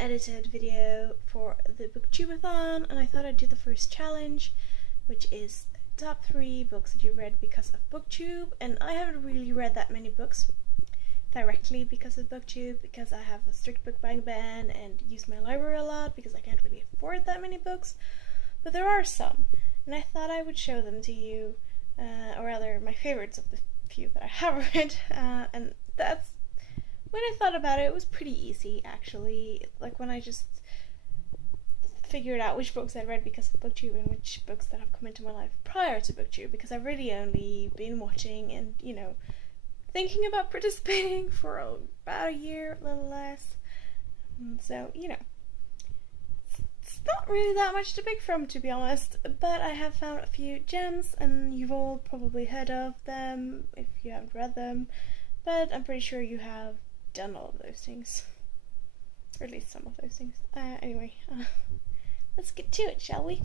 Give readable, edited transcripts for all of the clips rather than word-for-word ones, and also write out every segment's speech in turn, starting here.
unedited video for the Book-Tube-A-Thon, and I thought I'd do the first challenge, which is top 3 books that you read because of Booktube. And I haven't really read that many books directly because of Booktube, because I have a strict book buying ban and use my library a lot because I can't really afford that many books. But there are some, and I thought I would show them to you, or rather my favorites of the few that I have read, and that's, when I thought about it, it was pretty easy actually. Like when I just figured out which books I'd read because of Booktube and which books that have come into my life prior to Booktube, because I've really only been watching and, you know, thinking about participating for about a year, a little less. So, you know, it's not really that much to pick from, to be honest, but I have found a few gems, and you've all probably heard of them if you haven't read them, but I'm pretty sure you have done all of those things, or at least some of those things. Anyway, let's get to it, shall we?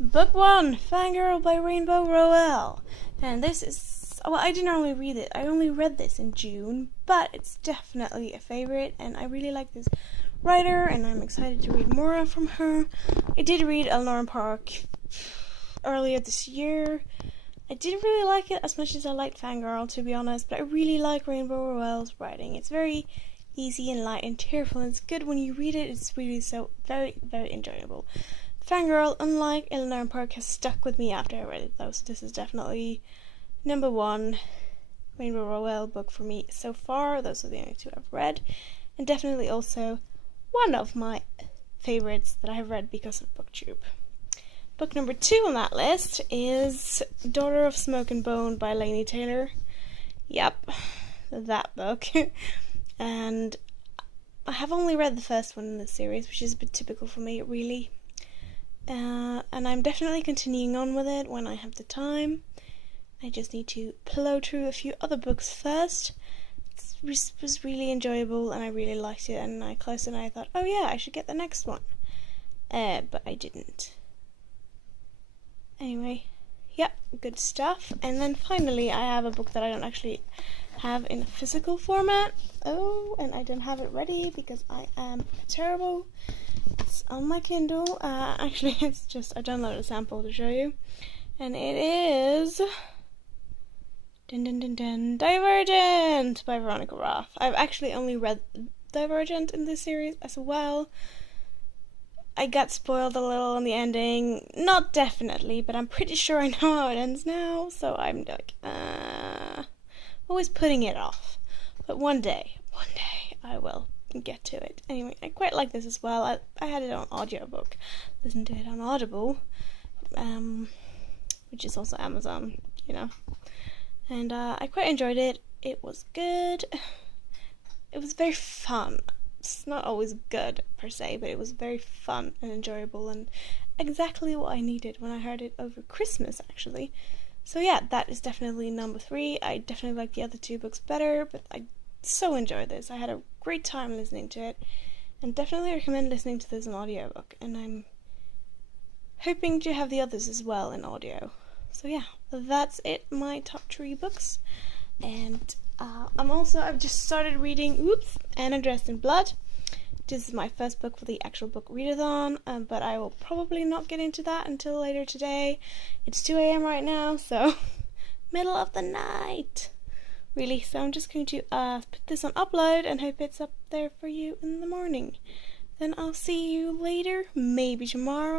Book 1, Fangirl by Rainbow Rowell. And this is, well, I didn't only read it, I only read this in June, but it's definitely a favorite, and I really like this writer, and I'm excited to read more from her. I did read Eleanor Park earlier this year. I didn't really like it as much as I liked Fangirl, to be honest, but I really like Rainbow Rowell's writing. It's very easy and light and tearful, and it's good when you read it. It's really so very, very enjoyable. Fangirl, unlike Eleanor Park, has stuck with me after I read it, though, so this is definitely number 1 Rainbow Rowell book for me so far. Those are the only 2 I've read, and definitely also one of my favorites that I have read because of Booktube. Book number 2 on that list is Daughter of Smoke and Bone by Laini Taylor. Yep, that book. And I have only read the first one in the series, which is a bit typical for me, really. And I'm definitely continuing on with it when I have the time. I just need to plow through a few other books first. It was really enjoyable, and I really liked it, and I closed it and I thought, oh yeah, I should get the next one. But I didn't. Anyway, yep, good stuff. And then finally I have a book that I don't actually have in a physical format. Oh, and I don't have it ready because I am terrible. It's on my Kindle. Actually, it's just, I downloaded a sample to show you. And it is Divergent by Veronica Roth. I've actually only read Divergent in this series as well. I got spoiled a little on the ending. Not definitely, but I'm pretty sure I know how it ends now. So I'm like, always putting it off. But one day, I will get to it. Anyway, I quite like this as well. I had it on audiobook. Listened to it on Audible, which is also Amazon, you know. And I quite enjoyed it. It was good. It was very fun. It's not always good per se, but it was very fun and enjoyable, and exactly what I needed when I heard it over Christmas, actually. So yeah, that is definitely number 3. I definitely like the other 2 books better, but I so enjoyed this. I had a great time listening to it, and definitely recommend listening to this in audiobook, and I'm hoping to have the others as well in audio. So yeah, that's it, my top 3 books. And I've just started reading Anna Dressed in Blood. This is my first book for the actual book readathon, but I will probably not get into that until later today. It's 2 a.m. right now, so middle of the night, really. So I'm just going to put this on upload and hope it's up there for you in the morning. Then I'll see you later, maybe tomorrow.